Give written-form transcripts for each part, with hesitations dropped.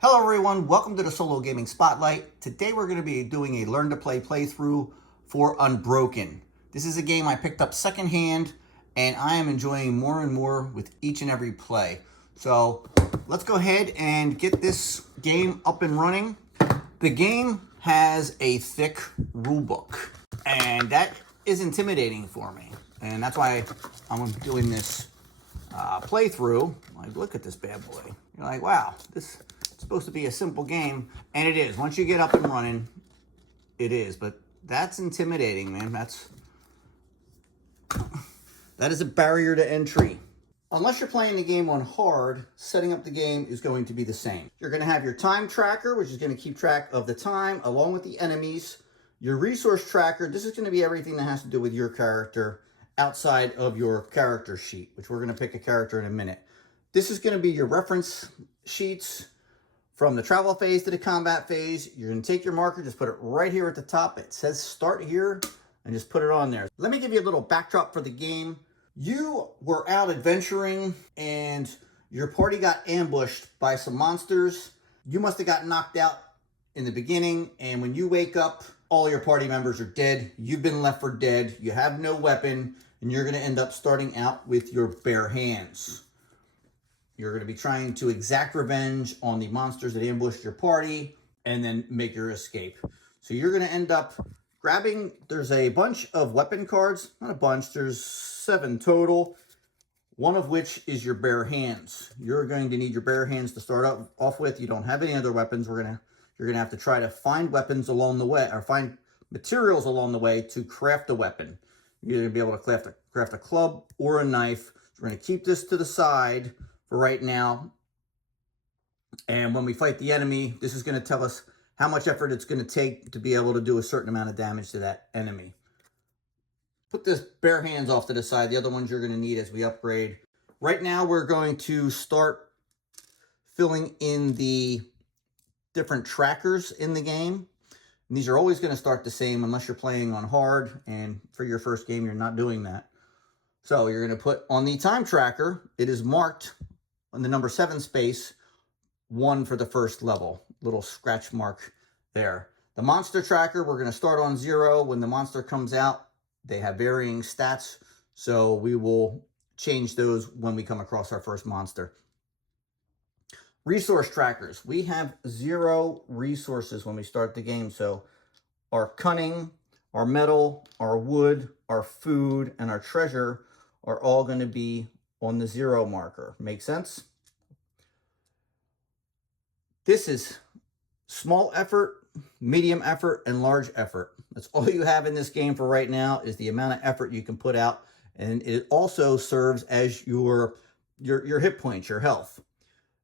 Hello everyone, welcome to the Solo Gaming Spotlight. Today we're going to be doing a learn to play playthrough for Unbroken. This is a game I picked up secondhand and I am enjoying more and more with each and every play. So let's go ahead and get this game up and running. The game has a thick rule book and that is intimidating for me. And that's why I'm doing this playthrough. Like, look at this bad boy. You're like, wow, this is supposed to be a simple game, and it is. Once you get up and running, it is. But that's intimidating, man. That is a barrier to entry. Unless you're playing the game on hard, setting up the game is going to be the same. You're going to have your time tracker, which is going to keep track of the time along with the enemies. Your resource tracker, this is going to be everything that has to do with your character outside of your character sheet, which we're going to pick a character in a minute. This is going to be your reference sheets from the travel phase to the combat phase. You're going to take your marker, just put it right here at the top. It says start here, and just put it on there. Let me give you a little backdrop for the game. You were out adventuring, and your party got ambushed by some monsters. You must have got knocked out in the beginning, and when you wake up, all your party members are dead. You've been left for dead. You have no weapon, and you're going to end up starting out with your bare hands. You're going to be trying to exact revenge on the monsters that ambushed your party and then make your escape. So you're going to end up grabbing, there's a bunch of weapon cards. Not a bunch, there's 7 total. One of which is your bare hands. You're going to need your bare hands to start off with. You don't have any other weapons. You're going to have to try to find weapons along the way, or find materials along the way to craft a weapon. You're going to be able to craft a club or a knife. So we're going to keep this to the side for right now. And when we fight the enemy, this is going to tell us how much effort it's going to take to be able to do a certain amount of damage to that enemy. Put this bare hands off to the side. The other ones you're going to need as we upgrade. Right now, we're going to start filling in the different trackers in the game. And these are always going to start the same unless you're playing on hard, and for your first game, you're not doing that. So you're going to put on the time tracker, it is marked on the number 7 space, 1 for the first level. Little scratch mark there. The monster tracker, we're going to start on 0. When the monster comes out, they have varying stats, so we will change those when we come across our first monster. Resource trackers. We have 0 resources when we start the game, so our cunning, our metal, our wood, our food, and our treasure are all going to be on the 0 marker. Make sense? This is small effort, medium effort, and large effort. That's all you have in this game for right now, is the amount of effort you can put out. And it also serves as your hit points, your health.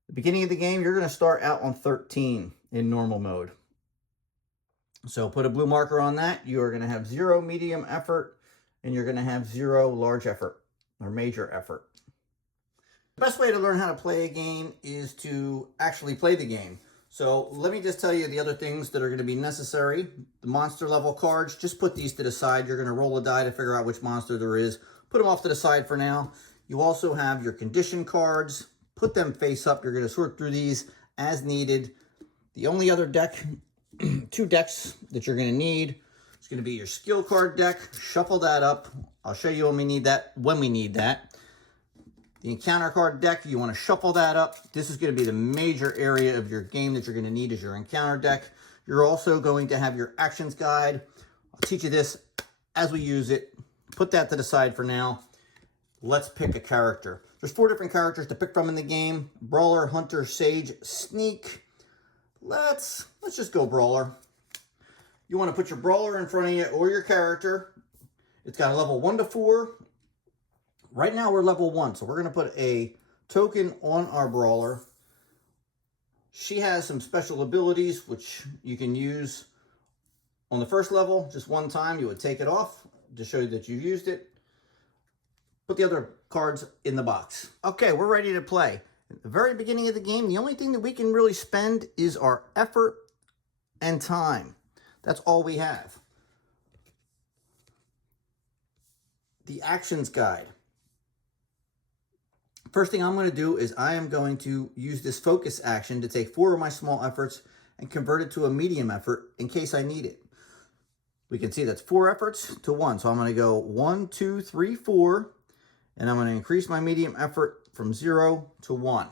The beginning of the game, you're going to start out on 13 in normal mode. So put a blue marker on that. You are going to have 0 medium effort, and you're going to have 0 large effort or major effort. The best way to learn how to play a game is to actually play the game. So let me just tell you the other things that are going to be necessary. The monster level cards, just put these to the side. You're going to roll a die to figure out which monster there is. Put them off to the side for now. You also have your condition cards. Put them face up. You're going to sort through these as needed. The only other deck, 2 decks that you're going to need, is going to be your skill card deck. Shuffle that up. I'll show you when we need that. The encounter card deck, you want to shuffle that up. This is going to be the major area of your game that you're going to need, is your encounter deck. You're also going to have your actions guide. I'll teach you this as we use it. Put that to the side for now. Let's pick a character. There's 4 different characters to pick from in the game: Brawler, Hunter, Sage, Sneak. Let's just go Brawler. You want to put your Brawler in front of you or your character. It's got a level 1 to 4. Right now we're level 1, so we're going to put a token on our Brawler. She has some special abilities which you can use on the first level. Just one time you would take it off to show you that you've used it. Put the other cards in the box. Okay, we're ready to play. At the very beginning of the game, the only thing that we can really spend is our effort and time. That's all we have. The actions guide. First thing I'm going to do is I am going to use this focus action to take 4 of my small efforts and convert it to a medium effort in case I need it. We can see that's 4 efforts to 1. So I'm going to go 1, 2, 3, 4, and I'm going to increase my medium effort from 0 to 1.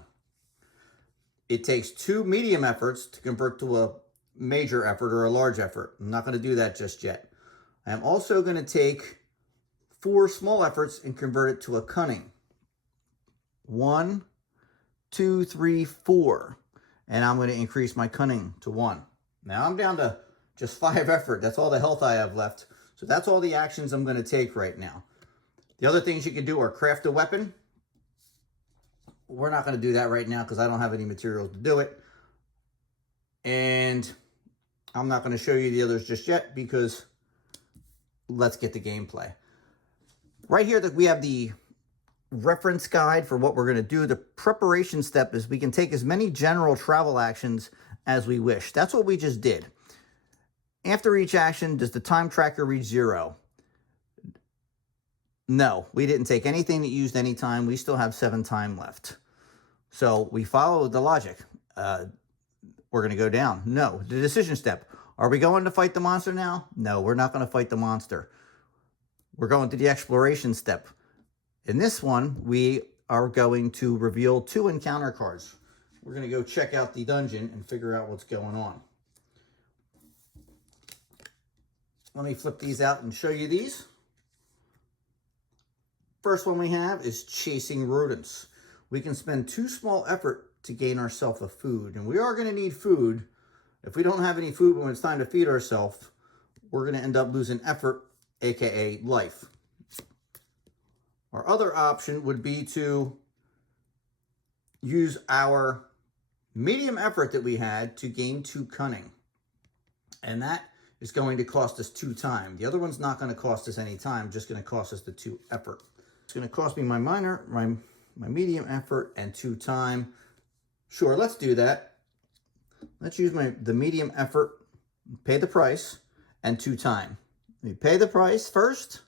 It takes 2 medium efforts to convert to a major effort or a large effort. I'm not going to do that just yet. I'm also going to take 4 small efforts and convert it to a cunning. 1, 2, 3, 4. And I'm going to increase my cunning to 1. Now I'm down to just 5 effort. That's all the health I have left. So that's all the actions I'm going to take right now. The other things you can do are craft a weapon. We're not going to do that right now because I don't have any materials to do it. And I'm not going to show you the others just yet because let's get the gameplay. Right here that we have the reference guide for what we're going to do. The preparation step is we can take as many general travel actions as we wish. That's what we just did. After each action, does the time tracker reach 0? No, we didn't take anything that used any time. We still have 7 time left. So we follow the logic. We're going to go down. No, the decision step. Are we going to fight the monster now? No, we're not going to fight the monster. We're going to the exploration step. In this one, we are going to reveal 2 encounter cards. We're going to go check out the dungeon and figure out what's going on. Let me flip these out and show you these. First one we have is chasing rodents. We can spend 2 small effort to gain ourselves a food. And we are going to need food. If we don't have any food when it's time to feed ourselves, we're going to end up losing effort, aka life. Our other option would be to use our medium effort that we had to gain 2 cunning. And that is going to cost us 2 time. The other one's not going to cost us any time, just going to cost us the 2 effort. It's going to cost me my medium effort and 2 time. Sure, let's do that. Let's use the medium effort, pay the price, and 2 time. We pay the price first,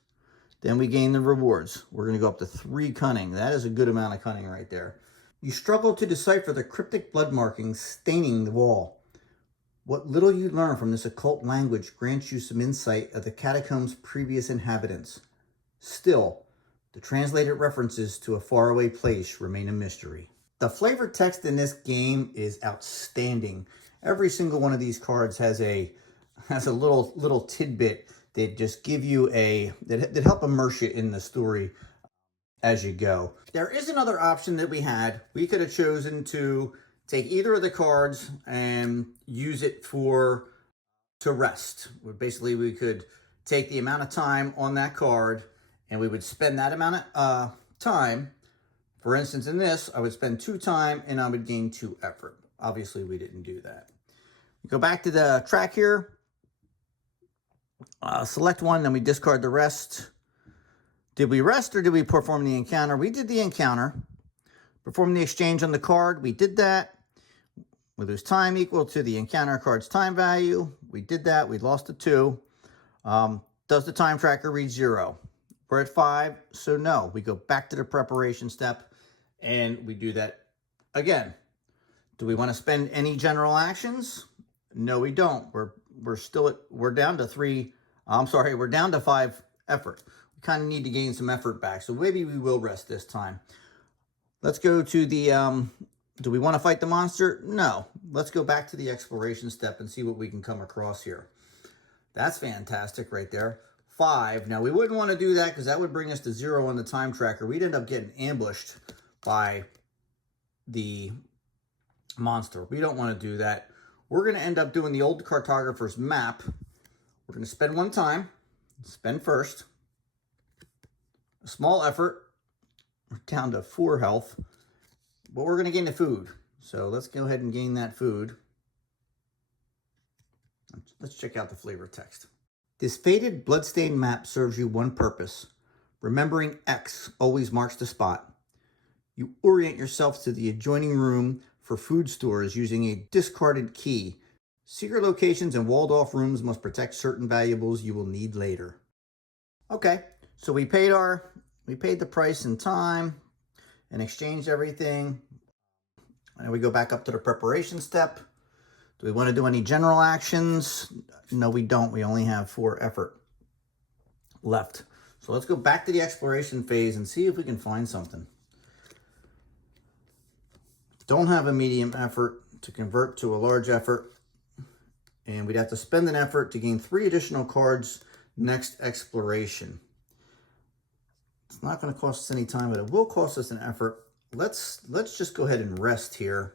then we gain the rewards. We're going to go up to 3 cunning. That is a good amount of cunning right there. You struggle to decipher the cryptic blood markings staining the wall. What little you learn from this occult language grants you some insight of the catacombs' previous inhabitants. Still, the translated references to a faraway place remain a mystery. The flavor text in this game is outstanding. Every single one of these cards has a little tidbit that just give you that help immerse you in the story as you go. There is another option that we had. We could have chosen to take either of the cards and use it to rest. Basically, we could take the amount of time on that card and we would spend that amount of time. For instance, in this, I would spend 2 time and I would gain 2 effort. Obviously, we didn't do that. Go back to the track here. Select one, then we discard the rest. Did we rest or did we perform the encounter? We did the encounter. Perform the exchange on the card. We did that. We lose time equal to the encounter card's time value. We did that. We lost the 2. Does the time tracker read 0? We're at 5, so no. We go back to the preparation step and we do that again. Do we want to spend any general actions? No, we don't. We're down to 3. We're down to 5 effort. We kind of need to gain some effort back, so maybe we will rest this time. Let's go to the, do we want to fight the monster? No. Let's go back to the exploration step and see what we can come across here. That's fantastic right there. 5. Now, we wouldn't want to do that because that would bring us to 0 on the time tracker. We'd end up getting ambushed by the monster. We don't want to do that. We're going to end up doing the old cartographer's map. We're going to spend 1 time. Spend first. A small effort. We're down to 4 health. But we're going to gain the food. So let's go ahead and gain that food. Let's check out the flavor text. This faded, bloodstained map serves you one purpose. Remembering X always marks the spot. You orient yourself to the adjoining room for food stores using a discarded key. Secret locations and walled-off rooms must protect certain valuables you will need later. Okay, so we paid the price and time, and exchanged everything. And we go back up to the preparation step. Do we want to do any general actions? No, we don't. We only have 4 effort left. So let's go back to the exploration phase and see if we can find something. Don't have a medium effort to convert to a large effort. And we'd have to spend an effort to gain 3 additional cards next exploration. It's not going to cost us any time, but it will cost us an effort. Let's just go ahead and rest here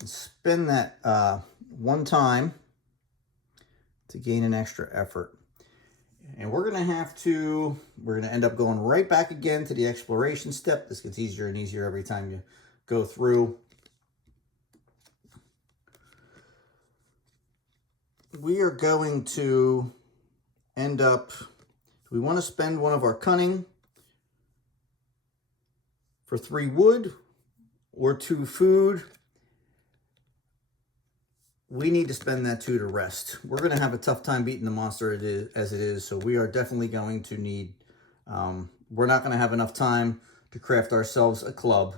and spend that 1 time to gain an extra effort. And we're going to end up going right back again to the exploration step. This gets easier and easier every time you go through. We are going to end up, we want to spend one of our cunning for 3 wood or 2 food. We need to spend that 2 to rest. We're going to have a tough time beating the monster as it is, so we are definitely going to need, we're not going to have enough time to craft ourselves a club.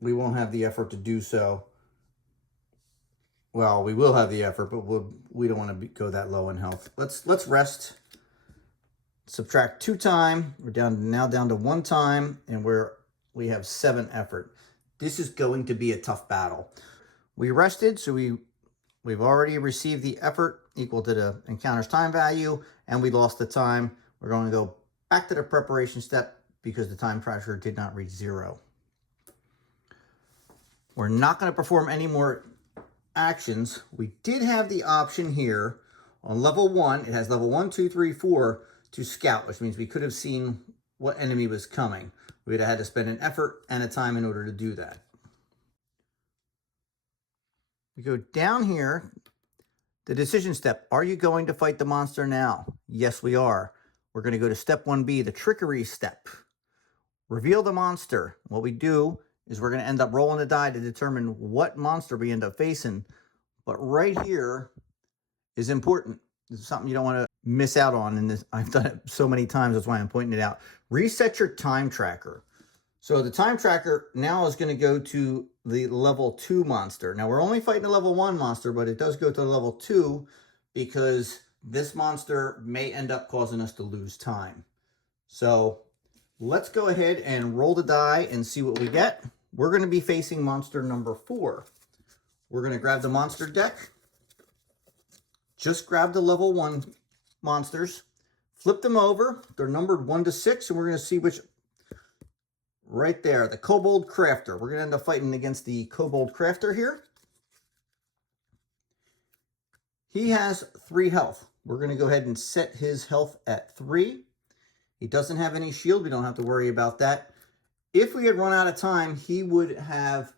We won't have the effort to do so. Well, we will have the effort, but we don't want to go that low in health. Let's rest. Subtract 2 time. We're now down to 1 time, and we have 7 effort. This is going to be a tough battle. We rested, so we've already received the effort equal to the encounter's time value, and we lost the time. We're going to go back to the preparation step because the time tracker did not reach 0. We're not going to perform any more actions. We did have the option here on level 1. It has level 1, 2, 3, 4 to scout, which means we could have seen what enemy was coming. We would have had to spend an effort and a time in order to do that. We go down here, the decision step. Are you going to fight the monster now? Yes, we are. We're going to go to step 1B, the trickery step. Reveal the monster. What we do is we're going to end up rolling the die to determine what monster we end up facing. But right here is important. This is something you don't want to miss out on. And I've done it so many times, that's why I'm pointing it out. Reset your time tracker. So the time tracker now is going to go to the level 2 monster. Now we're only fighting a level 1 monster, but it does go to level 2 because this monster may end up causing us to lose time. So let's go ahead and roll the die and see what we get. We're going to be facing monster number 4. We're going to grab the monster deck. Just grab the level 1 monsters. Flip them over. They're numbered 1 to 6, and we're going to see which. Right there, the Kobold Crafter. We're going to end up fighting against the Kobold Crafter here. He has 3 health. We're going to go ahead and set his health at 3. He doesn't have any shield. We don't have to worry about that. If we had run out of time, he would have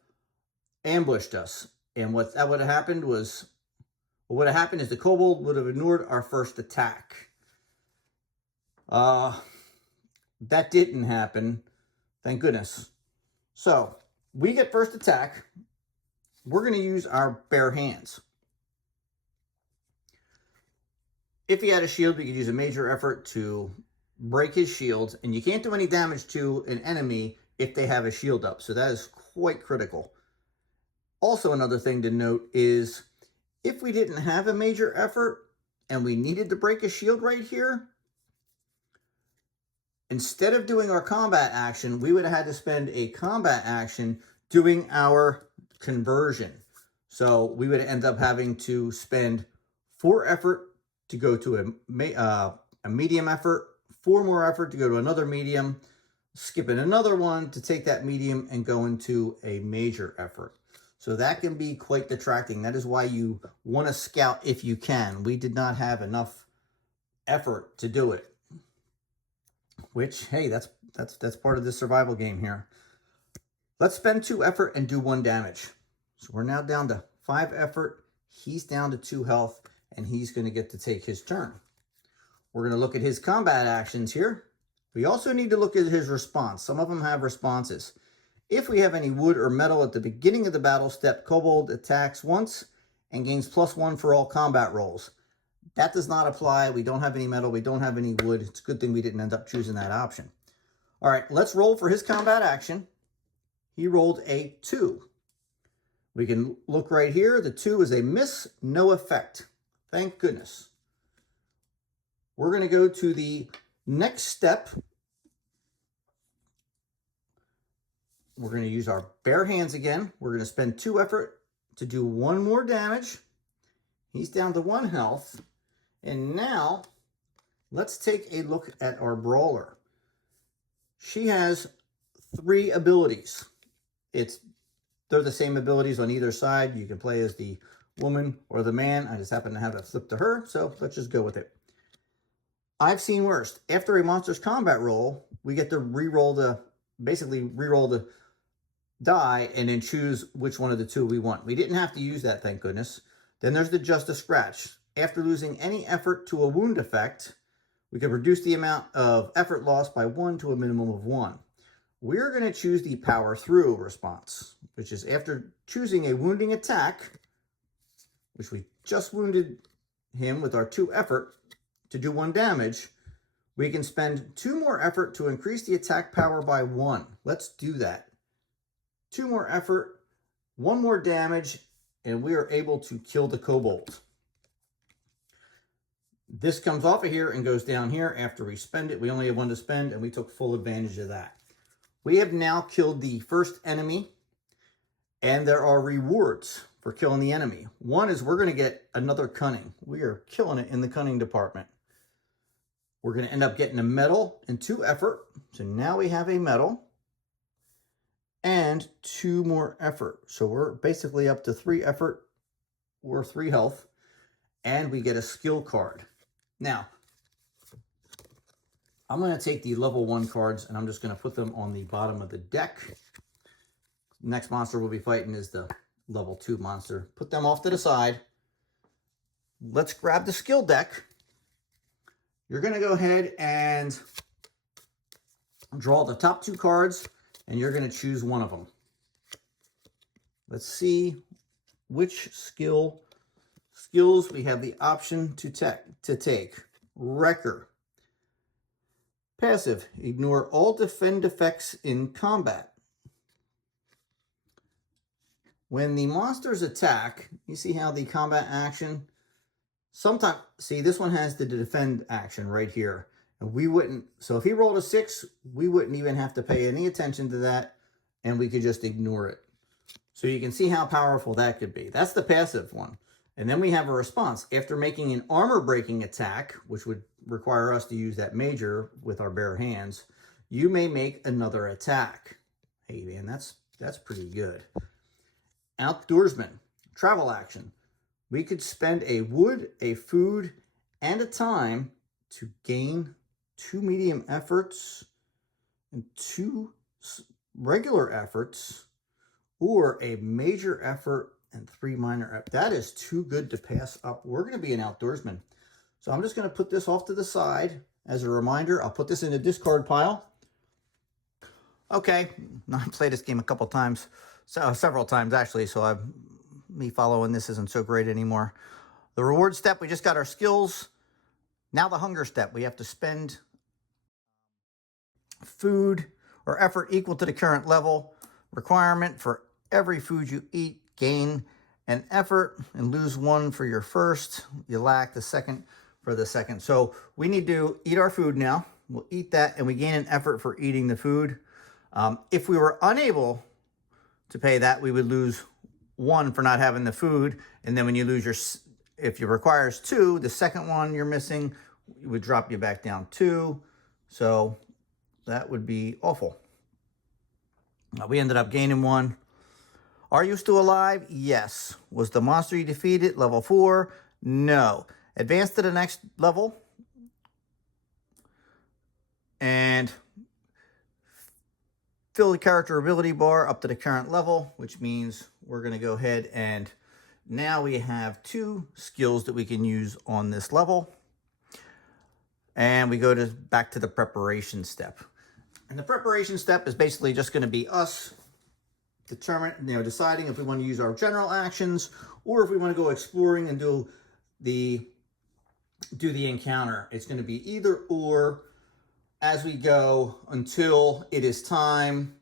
ambushed us. And what would have happened is the Kobold would have ignored our first attack. That didn't happen. Thank goodness. So, we get first attack. We're going to use our bare hands. If he had a shield, we could use a major effort to break his shields. And you can't do any damage to an enemy if they have a shield up. So that is quite critical. Also, another thing to note is if we didn't have a major effort and we needed to break a shield right here, instead of doing our combat action, we would have had to spend a combat action doing our conversion. So we would end up having to spend 4 effort to go to a medium effort, 4 more effort to go to another medium, skipping another one to take that medium and go into a major effort. So that can be quite detracting. That is why you want to scout if you can. We did not have enough effort to do it. Which, hey, that's part of the survival game here. Let's spend 2 effort and do 1 damage. So we're now down to 5 effort. He's down to 2 health, and he's going to get to take his turn. We're going to look at his combat actions here. We also need to look at his response. Some of them have responses. If we have any wood or metal at the beginning of the battle step, Kobold attacks once and gains +1 for all combat rolls. That does not apply. We don't have any metal. We don't have any wood. It's a good thing we didn't end up choosing that option. All right, let's roll for his combat action. He rolled a 2. We can look right here. The 2 is a miss, no effect. Thank goodness. We're going to go to the next step. We're going to use our bare hands again. We're going to spend 2 effort to do 1 more damage. He's down to 1 health. And now, let's take a look at our brawler. She has 3 abilities. They're the same abilities on either side. You can play as the woman or the man. I just happen to have it flipped to her, so let's just go with it. I've seen worse. After a monster's combat roll, we get to basically re-roll the die and then choose which one of the 2 we want. We didn't have to use that, thank goodness. Then there's the just a scratch. After losing any effort to a wound effect, we can reduce the amount of effort lost by 1 to a minimum of 1. We're going to choose the power through response, which is after choosing a wounding attack, which we just wounded him with our 2 effort to do 1 damage, we can spend 2 more effort to increase the attack power by 1. Let's do that. 2 more effort, 1 more damage, and we are able to kill the kobold. This comes off of here and goes down here after we spend it. We only have 1 to spend, and we took full advantage of that. We have now killed the first enemy, and there are rewards for killing the enemy. One is we're going to get another cunning. We are killing it in the cunning department. We're going to end up getting a medal and 2 effort. So now we have a medal and 2 more effort. So we're basically up to 3 effort or 3 health, and we get a skill card. Now, I'm going to take the level 1 cards and I'm just going to put them on the bottom of the deck. Next monster we'll be fighting is the level 2 monster. Put them off to the side. Let's grab the skill deck. You're going to go ahead and draw the top 2 cards and you're going to choose one of them. Let's see which skills we have the option to take. Wrecker. Passive, ignore all defend effects in combat. When the monsters attack, you see how the combat action, sometimes, see this one has the defend action right here. And we wouldn't, so if he rolled a 6, we wouldn't even have to pay any attention to that and we could just ignore it. So you can see how powerful that could be. That's the passive one. And then we have a response. After making an armor-breaking attack, which would require us to use that major with our bare hands, you may make another attack. Hey, man, that's pretty good. Outdoorsman, travel action. We could spend a wood, a food, and a time to gain 2 medium efforts and 2 regular efforts, or a major effort and 3 minor efforts. That is too good to pass up. We're going to be an outdoorsman. So I'm just going to put this off to the side as a reminder. I'll put this in the discard pile. Okay, I've played this game a couple times, several times actually, so me following this isn't so great anymore. The reward step, we just got our skills. Now the hunger step, we have to spend food or effort equal to the current level. Requirement for every food you eat, gain an effort and lose 1 for your first. You lack the second for the second. So we need to eat our food now. We'll eat that and we gain an effort for eating the food. If we were unable to pay that, we would lose 1 for not having the food. And then when you lose if it requires 2, the second one you're missing, it would drop you back down 2. So that would be awful. We ended up gaining 1. Are you still alive? Yes. Was the monster you defeated level 4? No. Advance to the next level. And fill the character ability bar up to the current level, which means we're going to go ahead and now we have 2 skills that we can use on this level. And we go back to the preparation step. And the preparation step is basically just going to be us deciding if we want to use our general actions or if we want to go exploring and do the encounter. It's going to be either or. as we go until it is time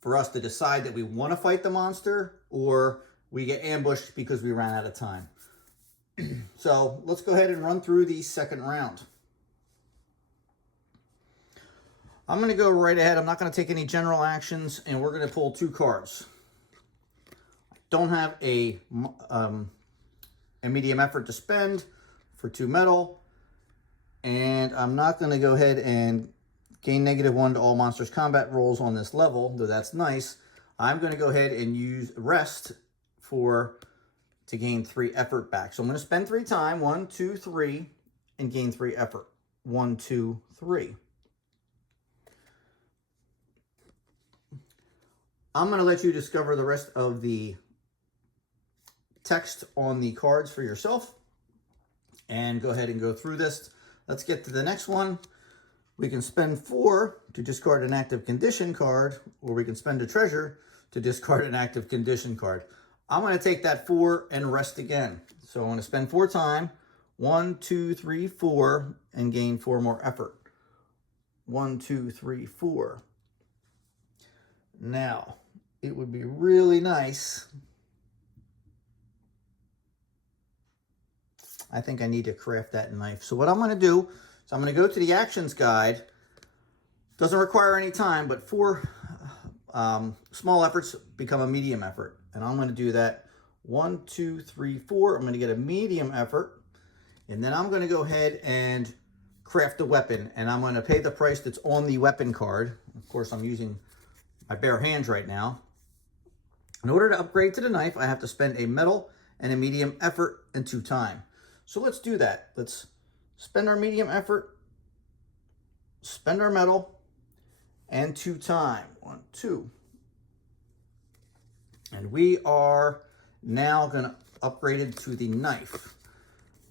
for us to decide that we want to fight the monster or we get ambushed because we ran out of time. So let's go ahead and run through the second round. I'm going to go right ahead. I'm not going to take any general actions, and we're going to pull 2 cards. I don't have a medium effort to spend for 2 metal, and I'm not going to go ahead and gain -1 to all monsters combat rolls on this level, though that's nice. I'm going to go ahead and use rest to gain 3 effort back. So I'm going to spend 3 time, 1, 2, 3, and gain 3 effort. 1, 2, 3. I'm going to let you discover the rest of the text on the cards for yourself and go ahead and go through this. Let's get to the next one. We can spend 4 to discard an active condition card, or we can spend a treasure to discard an active condition card. I'm going to take that 4 and rest again. So I'm going to spend 4 time, 1, 2, 3, 4, and gain 4 more effort. 1, 2, 3, 4. Now, it would be really nice. I think I need to craft that knife. So what I'm going to do is I'm going to go to the actions guide. Doesn't require any time, but 4 small efforts become a medium effort. And I'm going to do that 1, 2, 3, 4. I'm going to get a medium effort. And then I'm going to go ahead and craft a weapon. And I'm going to pay the price that's on the weapon card. Of course, I'm using my bare hands right now. In order to upgrade to the knife, I have to spend a metal and a medium effort and 2 time. So let's do that. Let's spend our medium effort, spend our metal, and 2 time. 1, 2. And we are now going to upgrade it to the knife.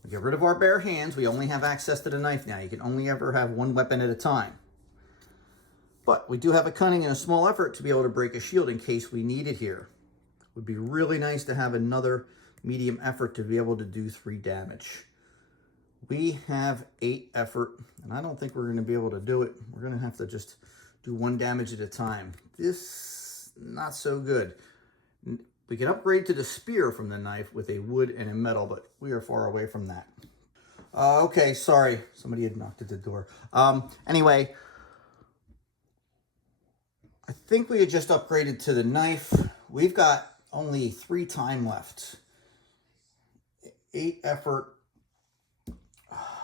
We get rid of our bare hands. We only have access to the knife now. You can only ever have 1 weapon at a time. But we do have a cunning and a small effort to be able to break a shield in case we need it here. It would be really nice to have another medium effort to be able to do 3 damage. We have 8 effort, and I don't think we're going to be able to do it. We're going to have to just do 1 damage at a time. This, not so good. We can upgrade to the spear from the knife with a wood and a metal, but we are far away from that. Okay, sorry. Somebody had knocked at the door. Anyway, I think we had just upgraded to the knife. We've got only 3 time left. 8 effort.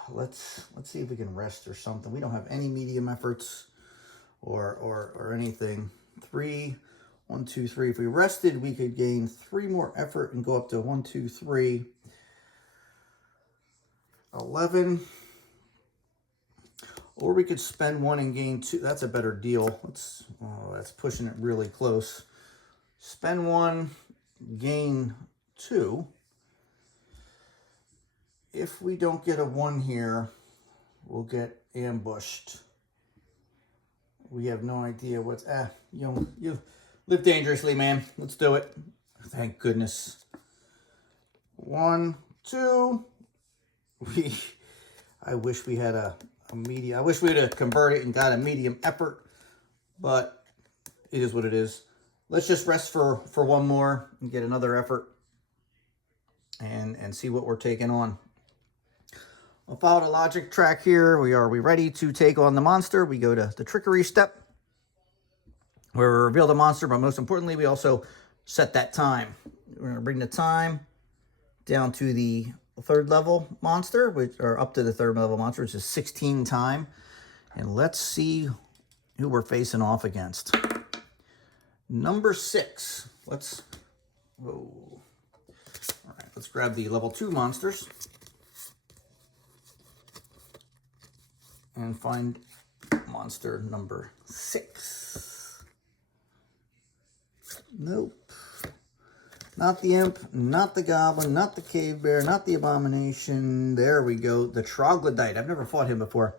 Let's see if we can rest or something. We don't have any medium efforts or anything. 3, 1, 2, 3. If we rested, we could gain 3 more effort and go up to 1, 2, 3, 11. Or we could spend 1 and gain 2. That's a better deal. That's pushing it really close. Spend 1, gain 2. If we don't get a 1 here, we'll get ambushed. We have no idea what's... you live dangerously, man. Let's do it. Thank goodness. 1, 2. I wish we had a medium. I wish we would have converted and got a medium effort, but it is what it is. Let's just rest for 1 more and get another effort and see what we're taking on. I'll follow the logic track here. Are we ready to take on the monster? We go to the trickery step where we reveal the monster, but most importantly, we also set that time. We're going to bring the time down to the 3rd level monster, or up to the 3rd level monster, which is 16 time. And let's see who we're facing off against. Number 6. All right, let's grab the level 2 monsters and find monster number 6. Nope. Not the imp, not the goblin, not the cave bear, not the abomination. There we go. The troglodyte. I've never fought him before.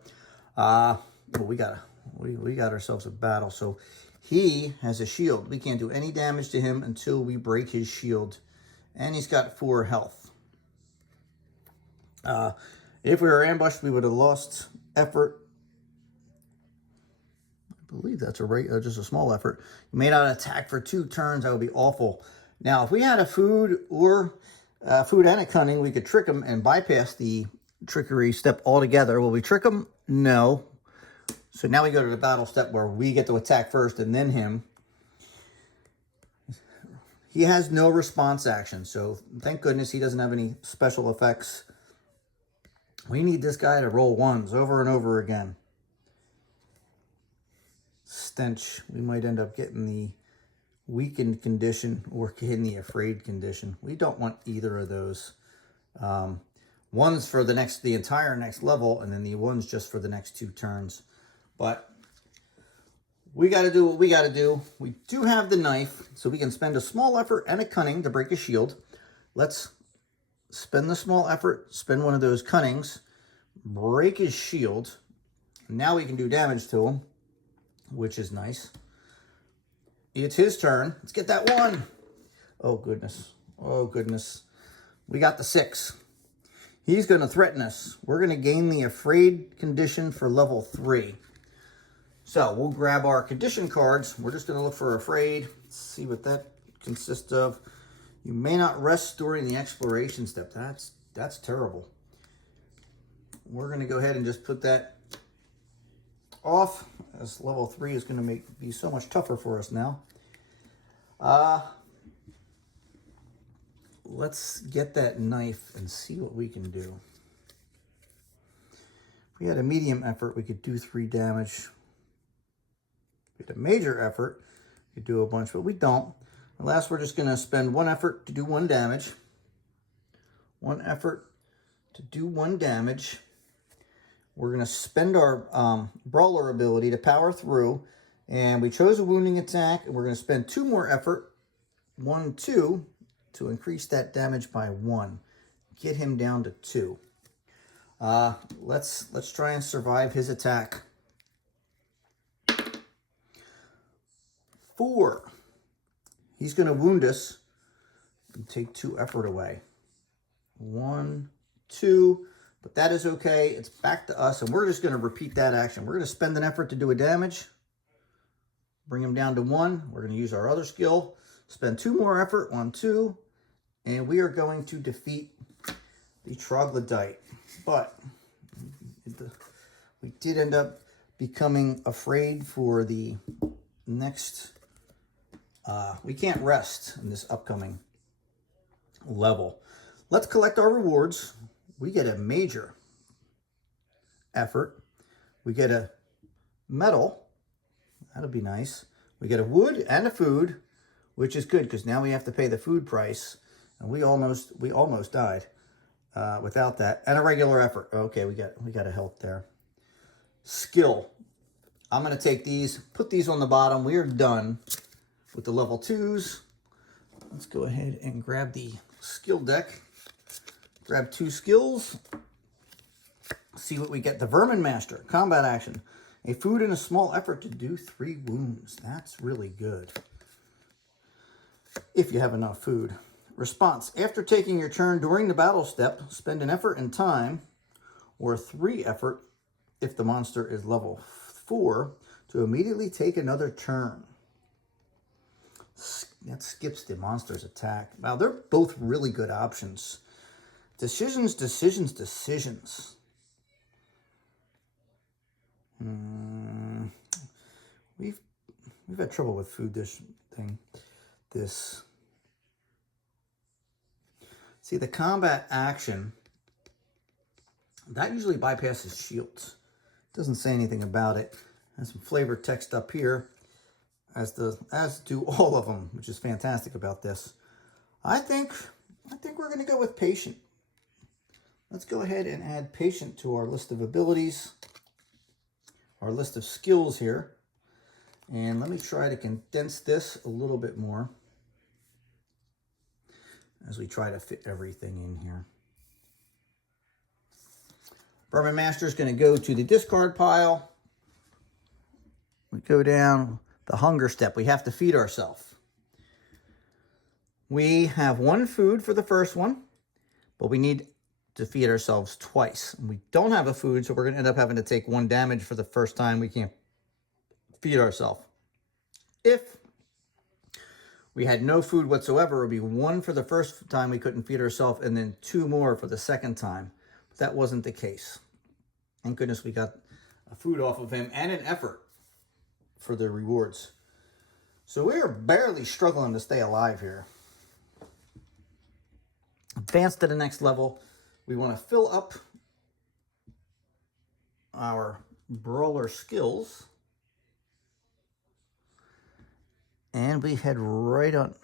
We got ourselves a battle. So he has a shield. We can't do any damage to him until we break his shield. And he's got 4 health. If we were ambushed, we would have lost effort believe that's just a small effort. You may not attack for 2 turns. That would be awful. Now, if we had a food or food and a cunning, we could trick him and bypass the trickery step altogether. Will we trick him? No. So now we go to the battle step where we get to attack first and then him. He has no response action, so thank goodness he doesn't have any special effects. We need this guy to roll 1s over and over again. Stench. We might end up getting the weakened condition or getting the afraid condition. We don't want either of those. 1's for the entire next level, and then the 1's just for the next 2 turns. But we got to do what we got to do. We do have the knife, so we can spend a small effort and a cunning to break a shield. Let's spend the small effort, spend one of those cunnings, break his shield. Now we can do damage to him, which is nice. It's his turn. Let's get that 1. Oh, goodness. Oh, goodness. We got the 6. He's going to threaten us. We're going to gain the afraid condition for level 3. So we'll grab our condition cards. We're just going to look for afraid. Let's see what that consists of. You may not rest during the exploration step. That's terrible. We're going to go ahead and just put that off, as level 3 is going to be so much tougher for us now. Let's get that knife and see what we can do. If we had a medium effort, we could do 3 damage. If we had a major effort, we could do a bunch, but we don't. And last, we're just going to spend 1 effort to do 1 damage. 1 effort to do 1 damage. We're going to spend our brawler ability to power through, and we chose a wounding attack, and we're going to spend 2 more effort, 1, 2, to increase that damage by 1. Get him down to 2. Let's try and survive his attack. 4. He's going to wound us and take 2 effort away. 1, 2. But that is okay. It's back to us, and we're just going to repeat that action. We're going to spend an effort to do a damage. Bring him down to 1. We're going to use our other skill. Spend 2 more effort, 1, 2. And we are going to defeat the troglodyte. But we did end up becoming afraid for the next... we can't rest in this upcoming level. Let's collect our rewards. We get a major effort. We get a medal. That'll be nice. We get a wood and a food, which is good because now we have to pay the food price. And we almost died without that. And a regular effort. Okay, we got a health there. Skill. I'm going to take these, put these on the bottom. We are done with the level 2s. Let's go ahead and grab the skill deck. Grab 2 skills. See what we get. The Vermin Master. Combat action. A food and a small effort to do 3 wounds. That's really good. If you have enough food. Response. After taking your turn during the battle step, spend an effort and time, or 3 effort if the monster is level 4, to immediately take another turn. That skips the monster's attack. Wow, they're both really good options. Decisions, decisions, decisions. We've had trouble with food thing. See, the combat action, that usually bypasses shields. Doesn't say anything about it. Has some flavor text up here, as do all of them, which is fantastic about this. I think we're going to go with patient. Let's go ahead and add patient to our list of abilities, our list of skills here. And let me try to condense this a little bit more as we try to fit everything in here. Vermin Master is going to go to the discard pile. We go down the hunger step. We have to feed ourselves. We have 1 food for the first one, but we need to feed ourselves twice. And we don't have a food, so we're going to end up having to take 1 damage for the first time. We can't feed ourselves. If we had no food whatsoever, it would be 1 for the first time we couldn't feed ourselves, and then 2 more for the second time. But that wasn't the case. Thank goodness we got food off of him and an effort for the rewards. So we're barely struggling to stay alive here. Advance to the next level. We want to fill up our brawler skills. And we head right on.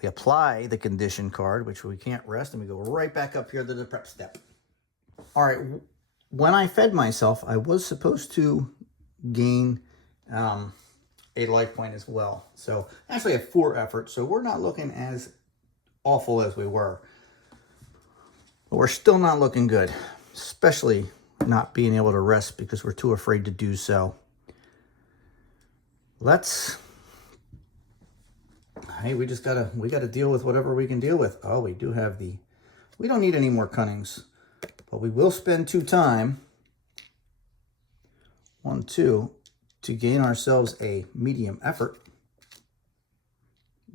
We apply the condition card, which we can't rest, and we go right back up here to the prep step. All right, when I fed myself, I was supposed to gain a life point as well. So actually I have 4 efforts, so we're not looking as awful as we were. But we're still not looking good, especially not being able to rest because we're too afraid to do so. Hey, we gotta deal with whatever we can deal with. Oh, we do have we don't need any more cunnings, but we will spend 2 time, 1, 2, to gain ourselves a medium effort,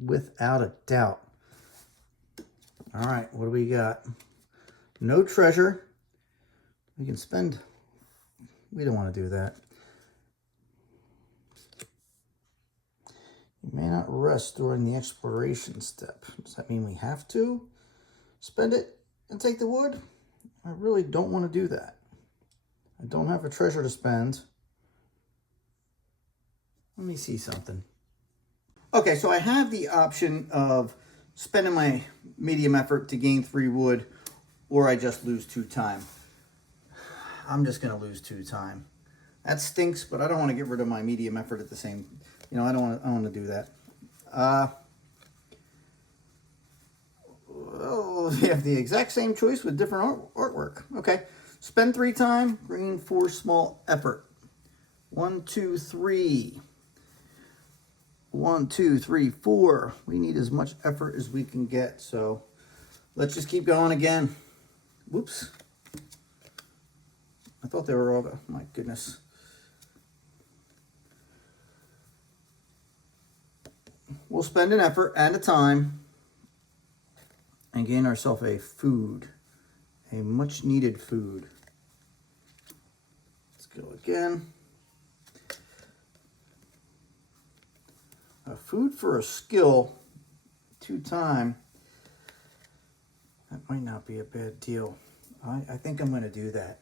without a doubt. All right, what do we got? No treasure. We can spend, we don't want to do that. You may not rest during the exploration step. Does that mean we have to spend it and take the wood? I really don't want to do that. I don't have a treasure to spend. Let me see something. Okay, so I have the option of spending my medium effort to gain 3 wood, or I just lose 2 time. I'm just going to lose 2 time. That stinks, but I don't want to get rid of my medium effort at the same. You know, I don't want to do that. Well, we have the exact same choice with different artwork. Okay, spend 3 time, gain 4 small effort. 1, 2, 3. 1, 2, 3, 4. We need as much effort as we can get. So let's just keep going again. Whoops. I thought they were all, oh my goodness. We'll spend an effort and a time and gain ourselves a food, a much needed food. Let's go again. A food for a skill, 2 time. That might not be a bad deal. I think I'm going to do that.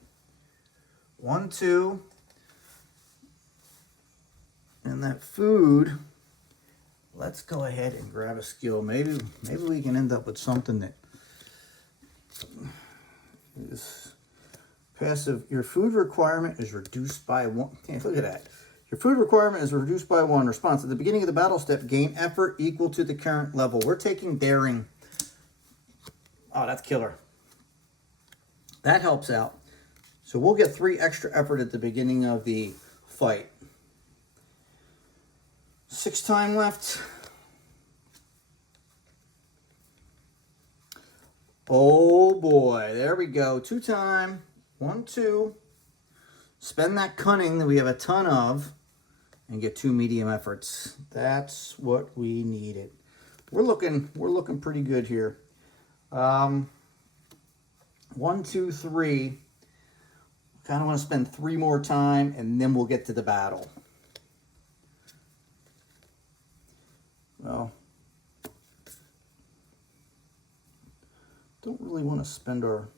1, 2. And that food, let's go ahead and grab a skill. Maybe we can end up with something that is passive. Your food requirement is reduced by 1. Hey, look at that. Your food requirement is reduced by 1. Response: at the beginning of the battle step, gain effort equal to the current level. We're taking daring. Oh, that's killer. That helps out. So we'll get 3 extra effort at the beginning of the fight. 6 time left. Oh boy, there we go. 2 time. 1, 2. Spend that cunning that we have a ton of and get 2 medium efforts. That's what we needed. We're looking pretty good here. 1, 2, 3. Kind of want to spend 3 more time, and then we'll get to the battle. Well, don't really want to spend our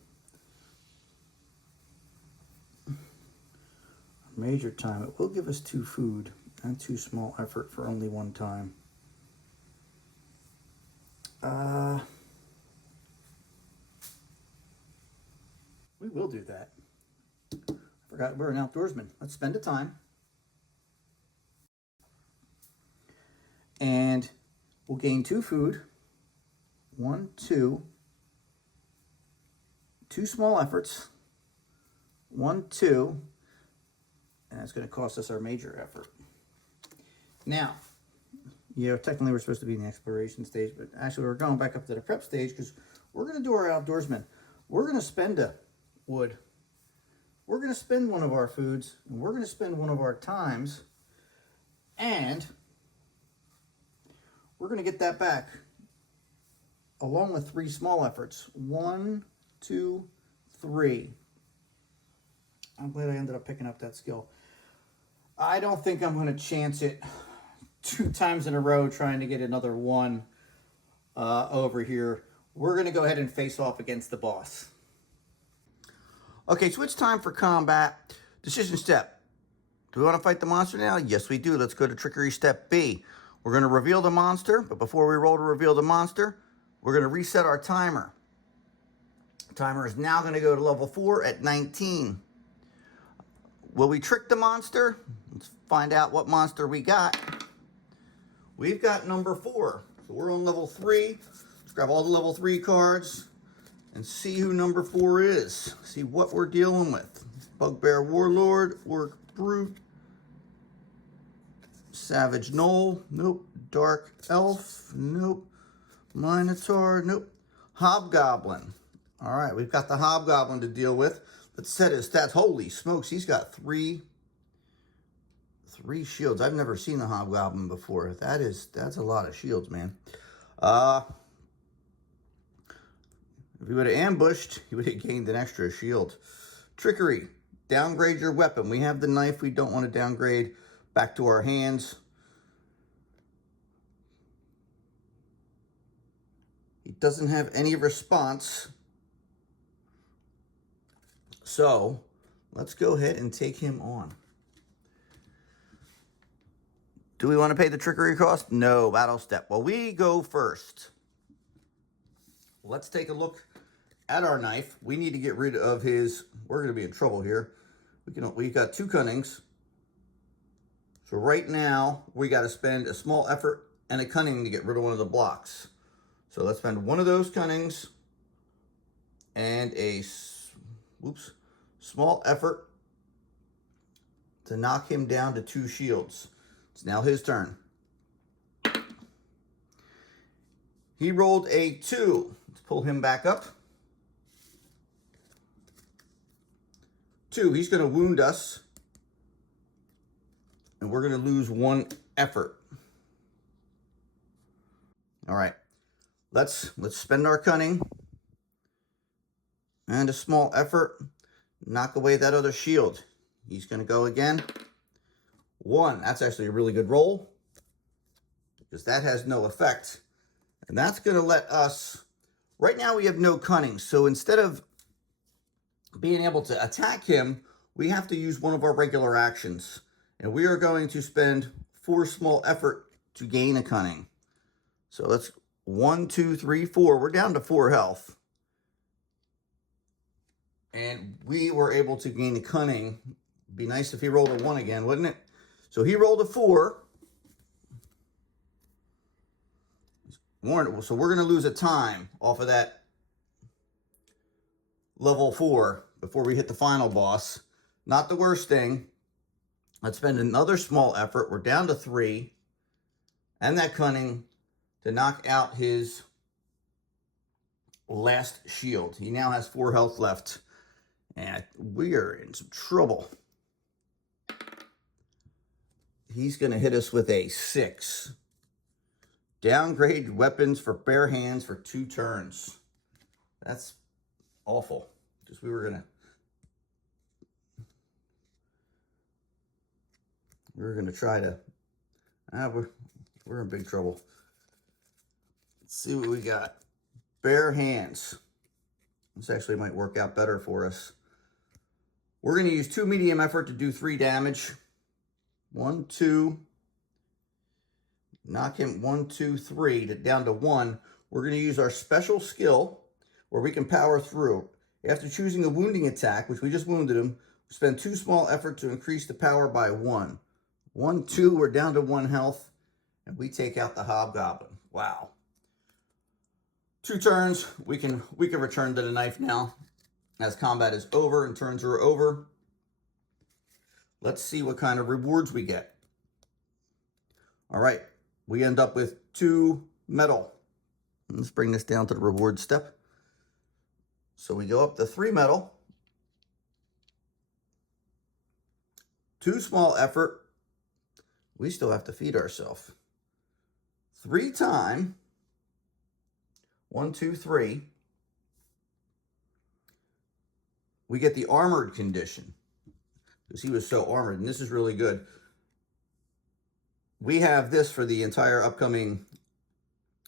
major time. It will give us 2 food and 2 small effort for only 1 time. We will do that. I forgot we're an outdoorsman. Let's spend a time. And we'll gain 2 food. 1, 2. 2 small efforts. 1, 2. And that's going to cost us our major effort. Now, technically we're supposed to be in the exploration stage, but actually we're going back up to the prep stage because we're going to do our outdoorsman. We're going to spend a wood. We're going to spend one of our foods, and we're going to spend one of our times And we're going to get that back along with 3 small efforts. 1, 2, 3. I'm glad I ended up picking up that skill. I don't think I'm going to chance it 2 times in a row trying to get another 1 over here. We're going to go ahead and face off against the boss. Okay, so it's time for combat. Decision step. Do we want to fight the monster now? Yes, we do. Let's go to trickery step B. We're going to reveal the monster, but before we roll to reveal the monster, we're going to reset our timer. The timer is now going to go to level 4 at 19. Will we trick the monster? Let's find out what monster we got. We've got number 4. So we're on level 3. Let's grab all the level 3 cards and see who number 4 is. See what we're dealing with. Bugbear Warlord, Orc Brute, Savage Gnoll, nope. Dark Elf, nope. Minotaur, nope. Hobgoblin. All right, we've got the Hobgoblin to deal with. Let's set his stats. Holy smokes, he's got 3 shields. I've never seen the Hobgoblin before. That's a lot of shields, man. If he would have ambushed, he would have gained an extra shield. Trickery. Downgrade your weapon. We have the knife. We don't want to downgrade back to our hands. He doesn't have any response. So, let's go ahead and take him on. Do we want to pay the trickery cost? No, battle step. Well, we go first. Let's take a look at our knife. We need to get rid of his... We're going to be in trouble here. We've got 2 cunnings. So right now, we got to spend a small effort and a cunning to get rid of one of the blocks. So let's spend one of those cunnings and a small effort to knock him down to 2 shields. It's now his turn. He rolled a 2. Let's pull him back up. 2. He's going to wound us. And we're going to lose 1 effort. All right. Let's spend our cunning. And a small effort. Knock away that other shield. He's going to go again. 1. That's actually a really good roll. Because that has no effect. And that's going to let us... Right now we have no cunning. So instead of being able to attack him, we have to use one of our regular actions. And we are going to spend 4 small effort to gain a cunning. So let's 1, 2, 3, 4. We're down to 4 health. And we were able to gain a cunning. Be nice if he rolled a 1 again, wouldn't it? So he rolled a 4. So we're going to lose a time off of that level 4 before we hit the final boss. Not the worst thing. Let's spend another small effort. We're down to 3. And that cunning to knock out his last shield. He now has 4 health left. And we are in some trouble. He's going to hit us with a 6. Downgrade weapons for bare hands for 2 turns. That's awful. Just we were gonna try to. We're in big trouble. Let's see what we got. Bare hands. This actually might work out better for us. We're gonna use 2 medium effort to do 3 damage. 1, 2. Knock him 1, 2, 3 down to 1. We're going to use our special skill where we can power through. After choosing a wounding attack, which we just wounded him, we spend 2 small effort to increase the power by 1. 1, 2, we're down to 1 health, and we take out the Hobgoblin. Wow. 2 turns, we can return to the knife now as combat is over and turns are over. Let's see what kind of rewards we get. All right. We end up with 2 metal. Let's bring this down to the reward step. So we go up to 3 metal, 2 small effort, we still have to feed ourselves. 3 times. 1, 2, 3. We get the armored condition because he was so armored, and this is really good. We have this for the entire upcoming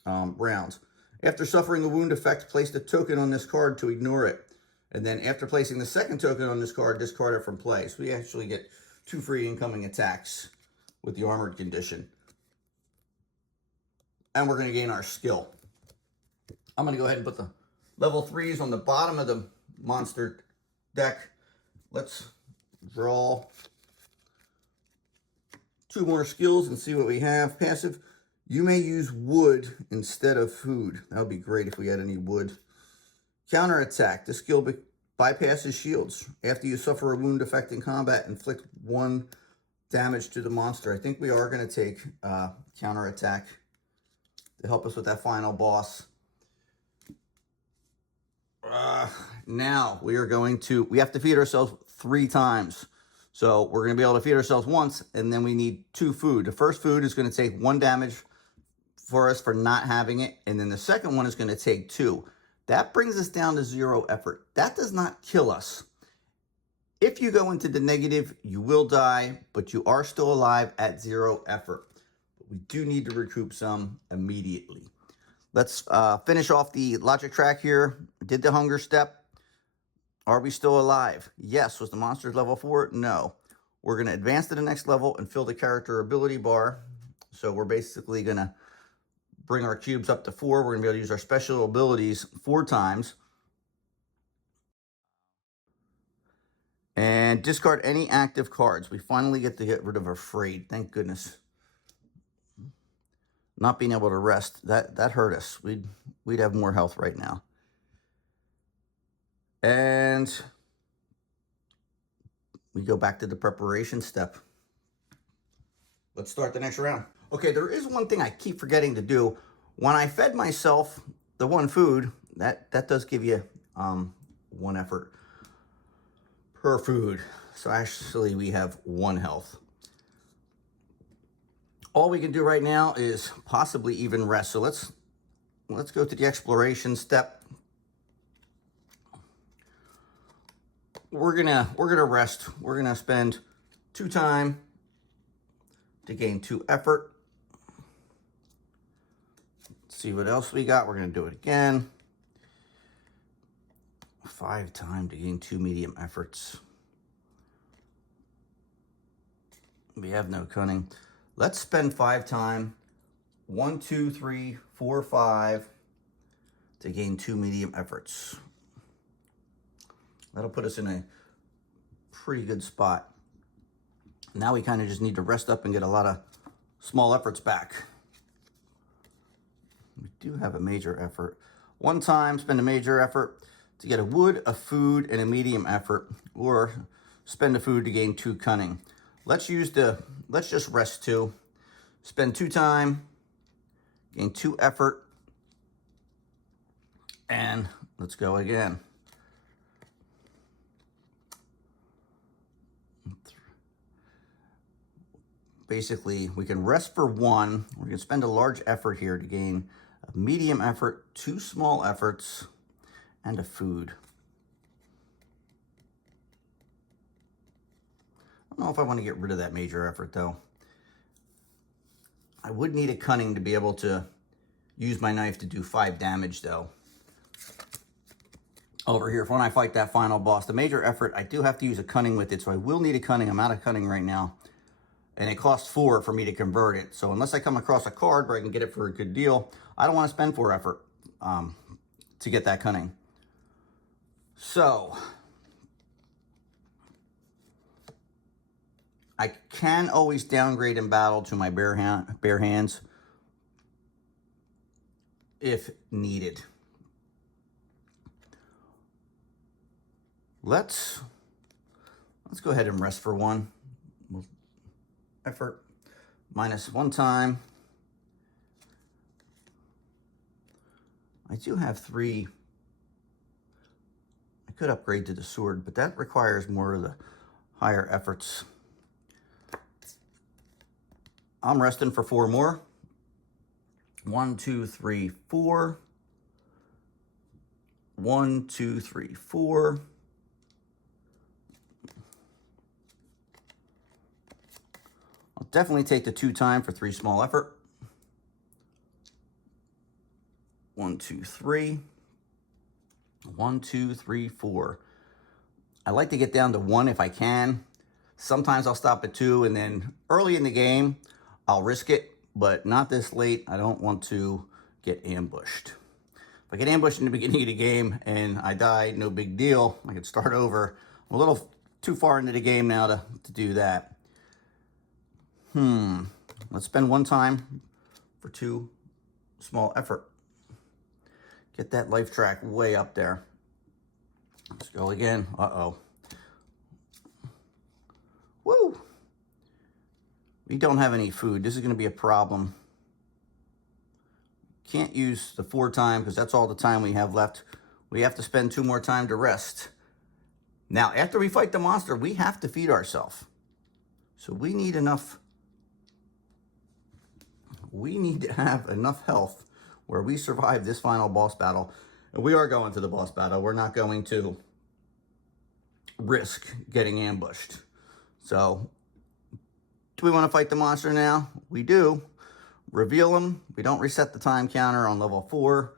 rounds. After suffering a wound effect, place the token on this card to ignore it. And then after placing the second token on this card, discard it from play. So we actually get 2 free incoming attacks with the armored condition. And we're going to gain our skill. I'm going to go ahead and put the level 3s on the bottom of the monster deck. Let's draw 2 more skills and see what we have. Passive, you may use wood instead of food. That would be great if we had any wood. Counter attack. This skill bypasses shields. After you suffer a wound effect in combat, inflict 1 damage to the monster. I think we are going to take counter attack to help us with that final boss. Now we are going to, we have to feed ourselves 3 times. So we're going to be able to feed ourselves once, and then we need 2 food. The first food is going to take 1 damage for us for not having it, and then the second one is going to take 2. That brings us down to 0 effort. That does not kill us. If you go into the negative, you will die, but you are still alive at 0 effort. But we do need to recoup some immediately. Let's finish off the logic track here. Did the hunger step. Are we still alive? Yes. Was the monster's level 4? No. We're going to advance to the next level and fill the character ability bar. So we're basically going to bring our cubes up to 4. We're going to be able to use our special abilities 4 times. And discard any active cards. We finally get to get rid of Afraid. Thank goodness. Not being able to rest, that hurt us. We'd have more health right now. And we go back to the preparation step. Let's start the next round. Okay, there is one thing I keep forgetting to do. When I fed myself the 1 food, that does give you 1 effort per food. So actually we have 1 health. All we can do right now is possibly even rest. So let's go to the exploration step. We're gonna rest. We're gonna spend 2 time to gain 2 effort. Let's see what else we got. We're gonna do it again. 5 time to gain 2 medium efforts. We have no cunning. Let's spend 5 time. 1, 2, 3, 4, 5 to gain 2 medium efforts. That'll put us in a pretty good spot. Now we kind of just need to rest up and get a lot of small efforts back. We do have a major effort. 1 time, spend a major effort to get a wood, a food, and a medium effort, or spend a food to gain 2 cunning. Let's just rest 2. Spend 2 time, gain 2 effort, and let's go again. Basically, we can rest for 1. We're going to spend a large effort here to gain a medium effort, 2 small efforts, and a food. I don't know if I want to get rid of that major effort, though. I would need a cunning to be able to use my knife to do 5 damage, though. Over here, when I fight that final boss, the major effort, I do have to use a cunning with it, so I will need a cunning. I'm out of cunning right now. And it costs 4 for me to convert it. So unless I come across a card where I can get it for a good deal, I don't want to spend 4 effort to get that cunning. So I can always downgrade in battle to my bare hands if needed. Let's go ahead and rest for 1. Effort minus 1 time. I do have 3. I could upgrade to the sword, but that requires more of the higher efforts. I'm resting for 4 more. 1, 2, 3, 4. 1, 2, 3, 4. I'll definitely take the 2 time for 3 small effort. 1, 2, 3. 1, 2, 3, 4. I like to get down to 1 if I can. Sometimes I'll stop at 2, and then early in the game, I'll risk it, but not this late. I don't want to get ambushed. If I get ambushed in the beginning of the game and I die, no big deal. I can start over. I'm a little too far into the game now to do that. Let's spend 1 time for 2 small effort. Get that life track way up there. Let's go again. Uh-oh. Woo! We don't have any food. This is going to be a problem. Can't use the 4 time because that's all the time we have left. We have to spend 2 more time to rest. Now, after we fight the monster, we have to feed ourselves. So we need enough. We need to have enough health where we survive this final boss battle. And we are going to the boss battle. We're not going to risk getting ambushed. So, do we want to fight the monster now? We do. Reveal him. We don't reset the time counter on level 4.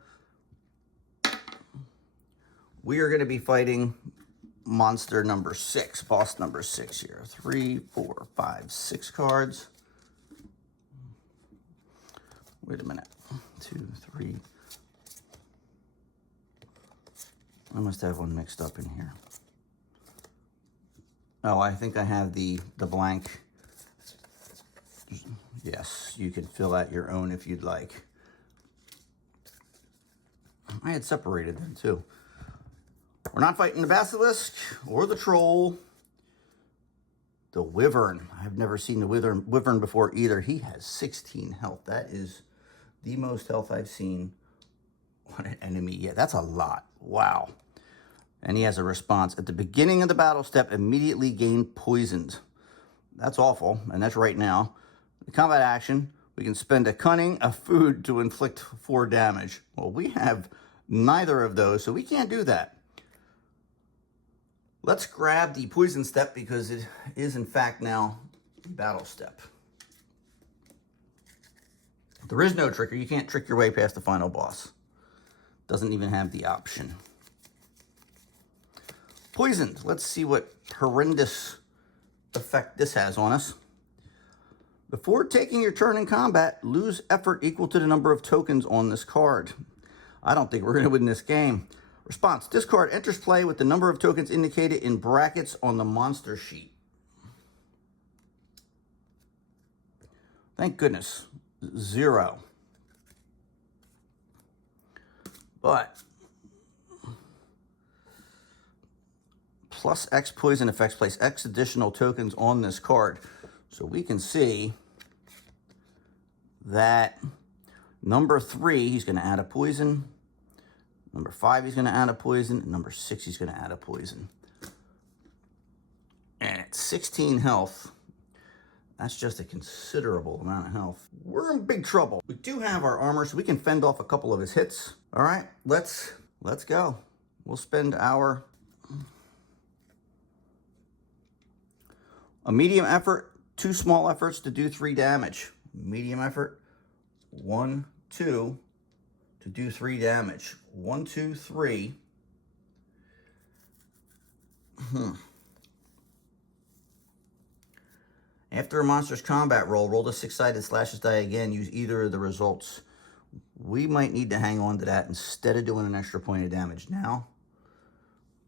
We are going to be fighting monster number 6, boss number 6 here. 3, 4, 5, 6 cards. Wait a minute. 2, 3. I must have one mixed up in here. Oh, I think I have the blank. Yes, you can fill out your own if you'd like. I had separated them too. We're not fighting the basilisk or the troll. The wyvern. I've never seen the wyvern before either. He has 16 health. That is the most health I've seen on an enemy. Yeah, that's a lot. Wow. And he has a response. At the beginning of the battle step, immediately gain poisoned. That's awful, and that's right now. The combat action, we can spend a cunning, a food to inflict 4 damage. Well, we have neither of those, so we can't do that. Let's grab the poison step because it is, in fact, now the battle step. There is no trickery. You can't trick your way past the final boss. Doesn't even have the option. Poisoned. Let's see what horrendous effect this has on us. Before taking your turn in combat, lose effort equal to the number of tokens on this card. I don't think we're going to win this game. Response. This card enters play with the number of tokens indicated in brackets on the monster sheet. Thank goodness. 0. But plus X poison effects place X additional tokens on this card. So we can see that number 3, he's going to add a poison. Number 5, he's going to add a poison. And number 6, he's going to add a poison. And at 16 health, that's just a considerable amount of health. We're in big trouble. We do have our armor, so we can fend off a couple of his hits. All right, let's go. We'll spend our... A medium effort, 2 small efforts to do 3 damage. Medium effort, 1, 2 to do 3 damage. 1, 2, 3. After a monster's combat roll the 6-sided slashes die again. Use either of the results. We might need to hang on to that instead of doing an extra point of damage now.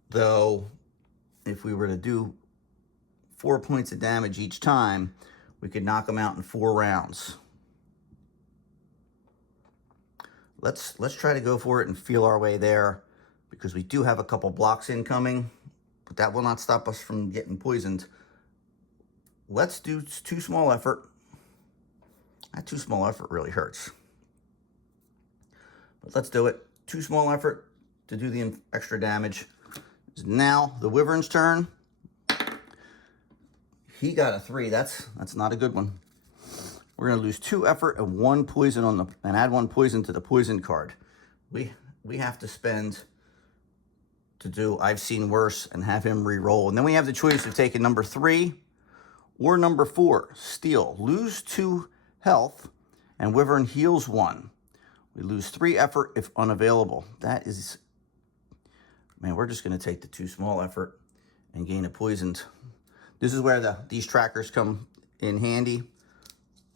Though, if we were to do 4 points of damage each time, we could knock them out in 4 rounds. Let's try to go for it and feel our way there, because we do have a couple blocks incoming, but that will not stop us from getting poisoned. Let's do 2 small effort. That 2 small effort really hurts. But let's do it. 2 small effort to do the extra damage. It's now the wyvern's turn. He got a 3. That's not a good one. we're going to lose 2 effort and 1 poison on the, and add 1 poison to the poison card. We have to spend to do I've seen worse and have him re-roll. And then we have the choice of taking number 3 or number 4, steal. Lose 2 health and Wyvern heals 1. We lose 3 effort if unavailable. That is, man, we're just going to take the 2 small effort and gain a poisoned. This is where these trackers come in handy.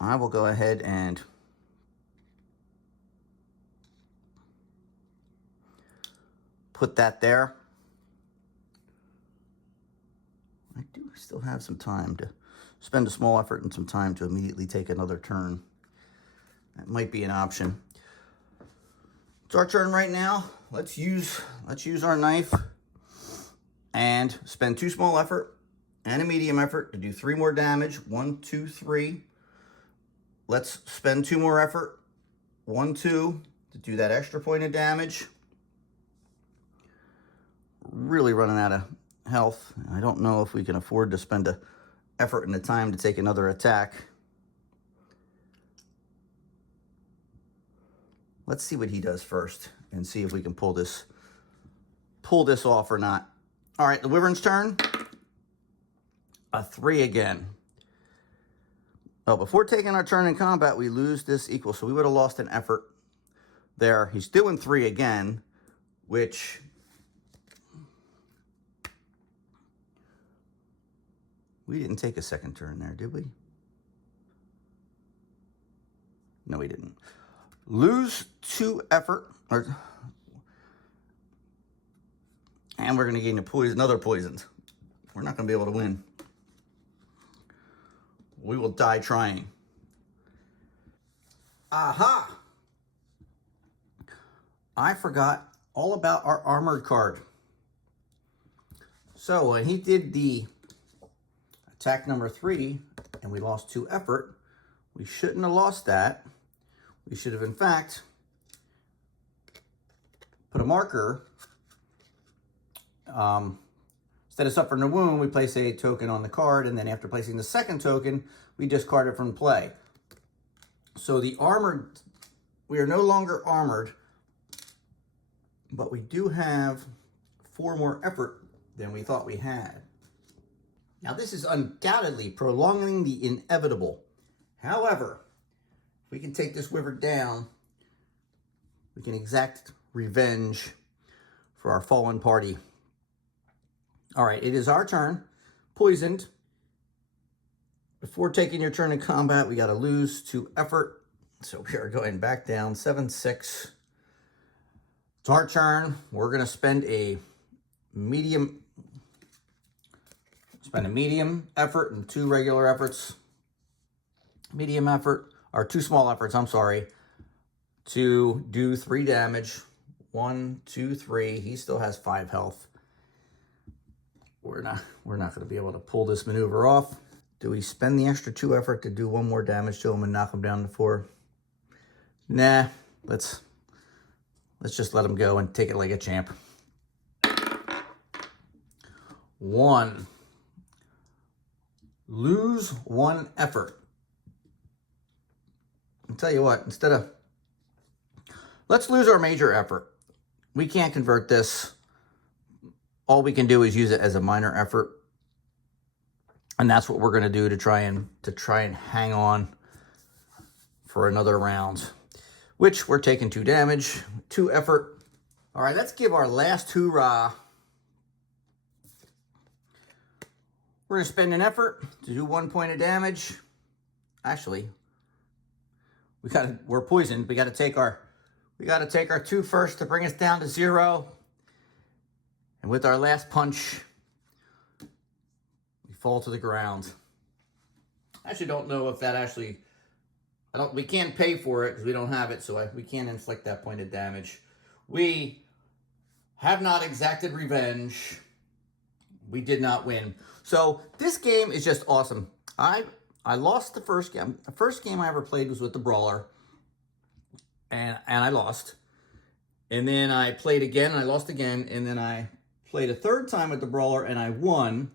I will go ahead and put that there. I do still have some time to spend a small effort and some time to immediately take another turn. That might be an option. It's our turn right now. Let's use our knife and spend 2 small effort and a medium effort to do 3 more damage. 1, 2, 3. Let's spend 2 more effort. 1, 2 to do that extra point of damage. Really running out of health. I don't know if we can afford to spend the effort and the time to take another attack. Let's see what he does first and see if we can pull this off or not. All right, the Wyvern's turn. A 3 again. Oh, before taking our turn in combat, we lose this equal. So we would have lost an effort there. He's doing 3 again, which we didn't take a second turn there, did we? No, we didn't. Lose 2 effort, and we're going to gain another poison. We're not going to be able to win. We will die trying. Aha! I forgot all about our armored card. So when he did the attack number 3, and we lost 2 effort, we shouldn't have lost that. We should have, in fact, put a marker. Instead of suffering a wound, we place a token on the card, and then after placing the second token, we discard it from play. So the armored, we are no longer armored, but we do have 4 more effort than we thought we had. Now, this is undoubtedly prolonging the inevitable. However, if we can take this Wyvern down, we can exact revenge for our fallen party. All right, it is our turn. Poisoned. Before taking your turn in combat, we got to lose 2 effort. So we are going back down 7, 6. It's our turn. We're going to spend a medium effort and 2 regular efforts. Medium effort, or 2 small efforts, I'm sorry, to do 3 damage. 1, 2, 3. He still has 5 health. We're not going to be able to pull this maneuver off. Do we spend the extra 2 effort to do 1 more damage to him and knock him down to 4? Nah, let's just let him go and take it like a champ. 1. Lose 1 effort. I'll tell you what, let's lose our major effort. We can't convert this. All we can do is use it as a minor effort. And that's what we're going to do to try and hang on for another round, which we're taking 2 damage, 2 effort. All right, let's give our last hoorah. We're going to spend an effort to do 1 point of damage. Actually, we're poisoned. We got to take our 2 first to bring us down to 0. And with our last punch, we fall to the ground. I actually don't know if that actually, we can't pay for it because we don't have it, so we can't inflict that point of damage. We have not exacted revenge. We did not win. So this game is just awesome. I lost the first game. The first game I ever played was with the Brawler, and I lost. And then I played again, and I lost again, and then I played a 3rd time with the Brawler, and I won.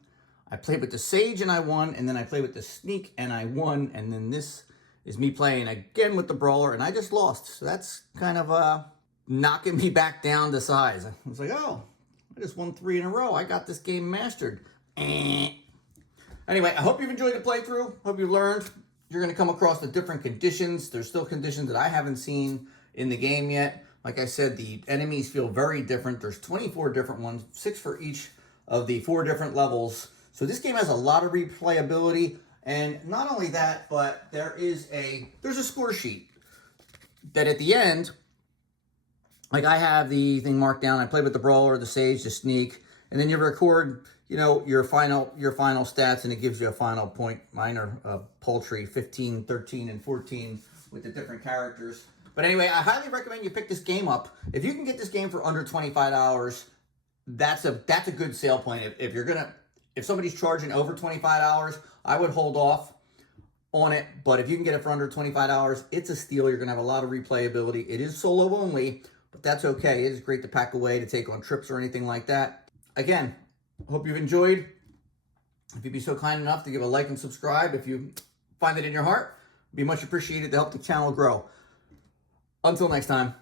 I played with the Sage, and I won, and then I played with the Sneak, and I won, and then this is me playing again with the brawler, and I just lost. So that's kind of knocking me back down to size. I was like, oh, I just won 3 in a row. I got this game mastered. Anyway, I hope you've enjoyed the playthrough. Hope you learned. You're going to come across the different conditions. There's still conditions that I haven't seen in the game yet. Like I said, the enemies feel very different. There's 24 different ones, 6 for each of the 4 different levels. So this game has a lot of replayability. And not only that, but there's a score sheet that at the end, like I have the thing marked down. I played with the brawler, the sage, the sneak, and then you record, you know, your final stats, and it gives you a final point. Mine are paltry 15, 13, and 14 with the different characters. But anyway, I highly recommend you pick this game up. If you can get this game for under $25, that's a good sale point. If somebody's charging over $25, I would hold off on it. But if you can get it for under $25, it's a steal. You're going to have a lot of replayability. It is solo only, but that's okay. It is great to pack away, to take on trips or anything like that. Again, hope you've enjoyed. If you'd be so kind enough to give a like and subscribe if you find it in your heart, it'd be much appreciated to help the channel grow. Until next time.